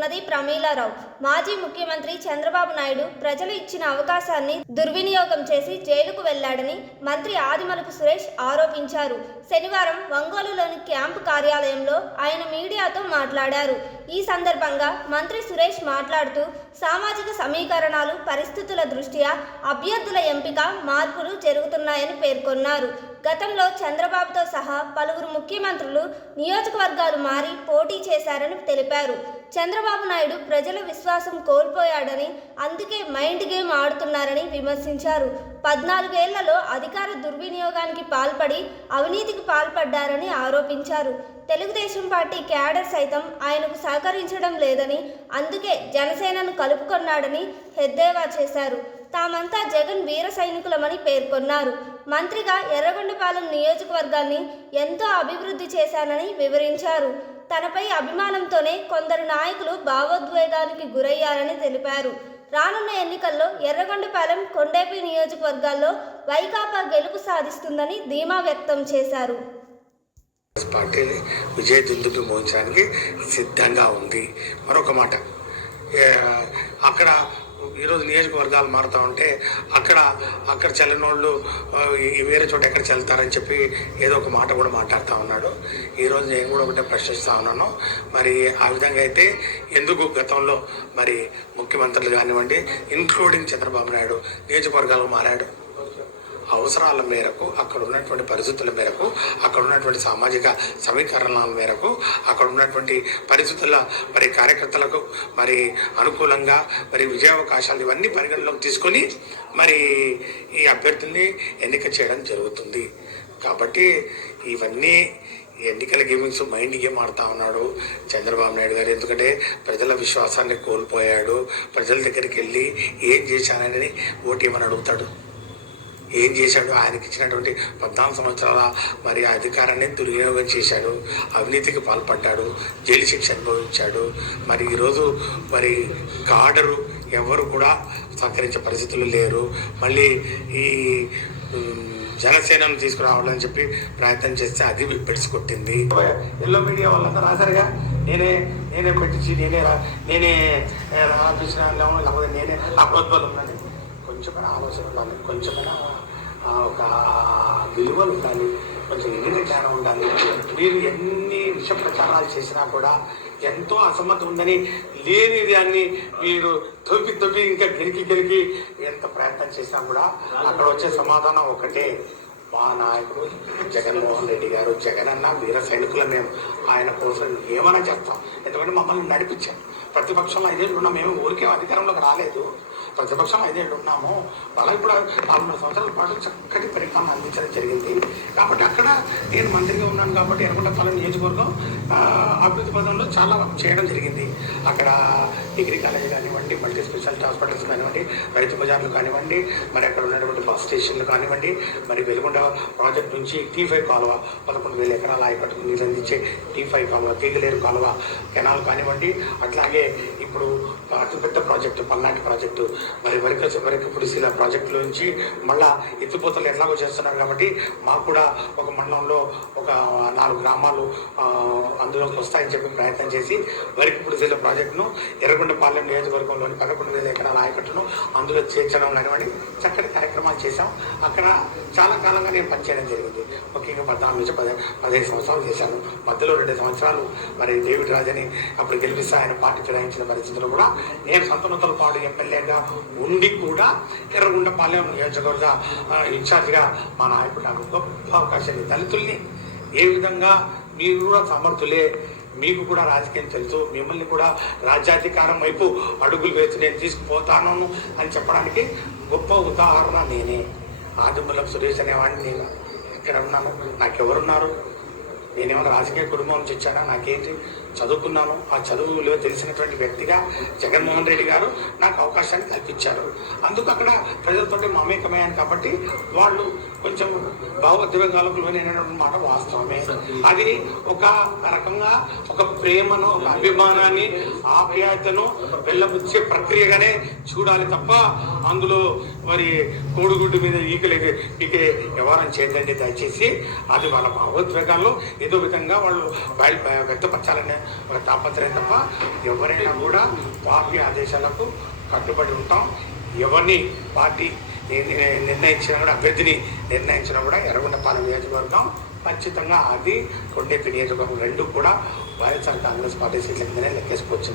చేస్తున్నది ప్రమీలారావు. మాజీ ముఖ్యమంత్రి చంద్రబాబు నాయుడు ప్రజలు ఇచ్చిన అవకాశాన్ని దుర్వినియోగం చేసి జైలుకు వెళ్లాడని మంత్రి ఆదిమూలపు సురేష్ ఆరోపించారు. శనివారం ఒంగోలులోని క్యాంపు కార్యాలయంలో ఆయన మీడియాతో మాట్లాడారు. ఈ సందర్భంగా మంత్రి సురేష్ మాట్లాడుతూ సామాజిక సమీకరణాలు పరిస్థితుల దృష్ట్యా అభ్యర్థుల ఎంపిక మార్పులు జరుగుతున్నాయని పేర్కొన్నారు. గతంలో చంద్రబాబుతో సహా పలువురు ముఖ్యమంత్రులు నియోజకవర్గాలు మారి పోటీ చేశారని తెలిపారు. చంద్రబాబు నాయుడు ప్రజల విశ్వాసం కోల్పోయాడని, అందుకే మైండ్ గేమ్ ఆడుతున్నారని విమర్శించారు. 14 ఏళ్లలో అధికార దుర్వినియోగానికి పాల్పడి అవినీతికి పాల్పడ్డారని ఆరోపించారు. తెలుగుదేశం పార్టీ క్యాడర్ సైతం ఆయనకు సహకరించడం లేదని, అందుకే జనసేనను కలుపుకొన్నాడని ఎద్దేవా చేశారు. తామంతా జగన్ వీర సైనికులమని పేర్కొన్నారు. మంత్రిగా ఎర్రగొండపాలెం నియోజకవర్గాన్ని ఎంతో అభివృద్ధి చేశానని వివరించారు. తనపై అభిమానంతోనే కొందరు నాయకులు భావోద్వేగానికి గురయ్యారని తెలిపారు. రానున్న ఎన్నికల్లో ఎర్రగొండపాలెం, కొండేపి నియోజకవర్గాల్లో వైకాపా గెలుపు సాధిస్తుందని ధీమా వ్యక్తం చేశారు. పార్టీని విజయ దుందుకు మోయించడానికి సిద్ధంగా ఉంది. మరొక మాట, అక్కడ ఈరోజు నియోజకవర్గాలు మారుతూ ఉంటే అక్కడ చెల్లనోళ్ళు వేరే చోట ఎక్కడ చెల్తారని చెప్పి ఏదో ఒక మాట కూడా మాట్లాడుతూ ఉన్నాడు. ఈరోజు నేను కూడా ఒకటే ప్రశ్నిస్తూ ఉన్నాను. మరి ఆ విధంగా అయితే ఎందుకు గతంలో మరి ముఖ్యమంత్రులు కానివ్వండి, ఇంక్లూడింగ్ చంద్రబాబు నాయుడు నియోజకవర్గాలకు మారాడు? అవసరాల మేరకు, అక్కడ ఉన్నటువంటి పరిస్థితుల మేరకు, అక్కడ ఉన్నటువంటి సామాజిక సమీకరణల మేరకు, అక్కడ ఉన్నటువంటి పరిస్థితుల మరి కార్యకర్తలకు మరి అనుకూలంగా మరి విజయావకాశాలు ఇవన్నీ పరిగణలోకి తీసుకొని మరి ఈ అభ్యర్థుల్ని ఎన్నిక చేయడం జరుగుతుంది. కాబట్టి ఇవన్నీ ఎన్నికల గేమింగ్స్ మైండ్ గేమ్ ఆడుతూ ఉన్నాడు చంద్రబాబు నాయుడు గారు. ఎందుకంటే ప్రజల విశ్వాసాన్ని కోల్పోయాడు. ప్రజల దగ్గరికి వెళ్ళి ఏం చేశానని ఓటేమని అడుగుతాడు. ఏం చేశాడు? ఆయనకి ఇచ్చినటువంటి 14 సంవత్సరాల మరి అధికారాన్ని దుర్వినియోగం చేశాడు, అవినీతికి పాల్పడ్డాడు, జైలు శిక్ష అనుభవించాడు. మరి ఈరోజు మరి కాడరు ఎవరు కూడా సహకరించే పరిస్థితులు లేరు. మళ్ళీ ఈ జనసేనను తీసుకురావాలని చెప్పి ప్రయత్నం చేస్తే అది పెడిసికొట్టింది. ఎల్లో మీడియా వాళ్ళంతా రాశారుగా, నేనే పెట్టించి నేనే రాపించిన, లేకపోతే నేనే అప్రోద్బలం ఉన్నాను. కొంచెమైనా ఆలోచన ఉండాలి, కొంచెమైనా ఒక విలువలు ఉండాలి, కొంచెం ఎన్నిటి జ్ఞానం ఉండాలి. మీరు ఎన్ని విష ప్రచారాలు చేసినా కూడా, ఎంతో అసమ్మతి ఉందని లేని దాన్ని మీరు తొక్కి ఇంకా గెలికి ఎంత ప్రయత్నం చేసినా కూడా అక్కడ వచ్చే సమాధానం ఒకటే, మా నాయకుడు జగన్మోహన్ రెడ్డి గారు, జగన్ అన్న వీర సైనికుల మేము ఆయన కోసం ఏమైనా చేస్తాం. ఎందుకంటే మమ్మల్ని నడిపించాం. ప్రతిపక్షంలో 5 ఏళ్ళు ఉన్నాం, మేము ఊరికే అధికారంలోకి రాలేదు. ప్రతిపక్షం 5 ఏళ్ళు ఉన్నాము. వాళ్ళకి కూడా 4 సంవత్సరాల పాటు చక్కటి పరిపాలన అందించడం జరిగింది. కాబట్టి అక్కడ నేను మంత్రిగా ఉన్నాను కాబట్టి ఎర్రగొండపాలెం నియోజకవర్గం అభివృద్ధి పదంలో చాలా చేయడం జరిగింది. అక్కడ డిగ్రీ కాలేజ్ కానివ్వండి, మల్టీ స్పెషాలిటీ హాస్పిటల్స్ కానివ్వండి, రైతు బజార్లు కానివ్వండి, మరి అక్కడ ఉన్నటువంటి బస్ స్టేషన్లు కానివ్వండి, మరి వెలుగొండ ప్రాజెక్ట్ నుంచి T5 కాలువ 11,000 ఎకరాల ఆయకట్టుకు నీరు అందించే T5 కాలువ, తీగలేరు కాలువ కెనాల్ కానివ్వండి, అట్లాగే ఇప్పుడు అతిపెద్ద ప్రాజెక్టు పల్నాటి ప్రాజెక్టు, మరి వరికపుడిశీల ప్రాజెక్టుల నుంచి మళ్ళా ఎత్తిపోతలు ఎట్లాగో చేస్తున్నారు. కాబట్టి మాకు కూడా ఒక మండలంలో ఒక 4 గ్రామాలు అందులోకి వస్తాయని చెప్పి ప్రయత్నం చేసి వరికపుడిశీల ప్రాజెక్టును ఎర్రగొండపాలెం నియోజకవర్గంలోని 11,000 ఎకరాల ఆయకట్టును అందులో చేర్చడం కానివ్వండి, చక్కటి కార్యక్రమాలు చేశాం. అక్కడ చాలా కాలంగా నేను పనిచేయడం జరిగింది. ముఖ్యంగా 14 నుంచి 15 సంవత్సరాలు చేశాను. మధ్యలో 2 సంవత్సరాలు మరి డేవిడ్ రాజని అప్పుడు గెలిపిస్తే ఆయన పార్టీ ఫిరాయించిన పరిస్థితుల్లో కూడా నేను సంతనూతలపాడు ఎమ్మెల్యేగా ఉండి కూడా ఎర్రగొండపాలెం నియోజకవర్గ ఇన్ఛార్జిగా మా నాయకుడు నాకు గొప్ప అవకాశాన్ని, దళితుల్ని ఏ విధంగా మీరు కూడా సమర్థులే, మీకు కూడా రాజకీయం తెలుసు, మిమ్మల్ని కూడా రాజ్యాధికారం వైపు అడుగులు వేసి నేను తీసుకుపోతాను అని చెప్పడానికి గొప్ప ఉదాహరణ నేనే. ఆదిమూలపు సురేష్ అనేవాడిని నేను ఎక్కడ ఉన్నాను, నాకెవరున్నారు? నేనేమన్నా రాజకీయ కుటుంబం నుంచి వచ్చానా? నాకేంటి? చదువుకున్నాను. ఆ చదువులో తెలిసినటువంటి వ్యక్తిగా జగన్మోహన్ రెడ్డి గారు నాకు అవకాశాన్ని కల్పించారు. అందుకు అక్కడ ప్రజలతోటి మమేకమయ్యాను. కాబట్టి వాళ్ళు కొంచెం భావోద్వేగాలకు లోనైనటువంటి మాట వాస్తవమే. అది ఒక రకంగా ఒక ప్రేమను, ఒక అభిమానాన్ని, ఆప్యాయతను వెళ్ళబుచ్చే ప్రక్రియగానే చూడాలి తప్ప అందులో మరి కోడిగుడ్డు మీద ఈకే వ్యవహారం చేయదండి దయచేసి. అది వాళ్ళ భావోద్వేగాల్లో ఏదో విధంగా వాళ్ళు వ్యక్తపరచాలనే ఒక తాపత్రయం తప్ప ఎవరైనా కూడా పార్టీ ఆదేశాలకు కట్టుబడి ఉంటాం. ఎవరిని పార్టీ నిర్ణయించినా కూడా, అభ్యర్థిని నిర్ణయించినా కూడా ఎర్రగొండపాలెం నియోజకవర్గం ఖచ్చితంగా అది కొండెపి నియోజకవర్గం రెండు కూడా వైఎస్ఆర్ కాంగ్రెస్ పార్టీ సీట్ల కిందనే లెక్కేసుకోవచ్చు.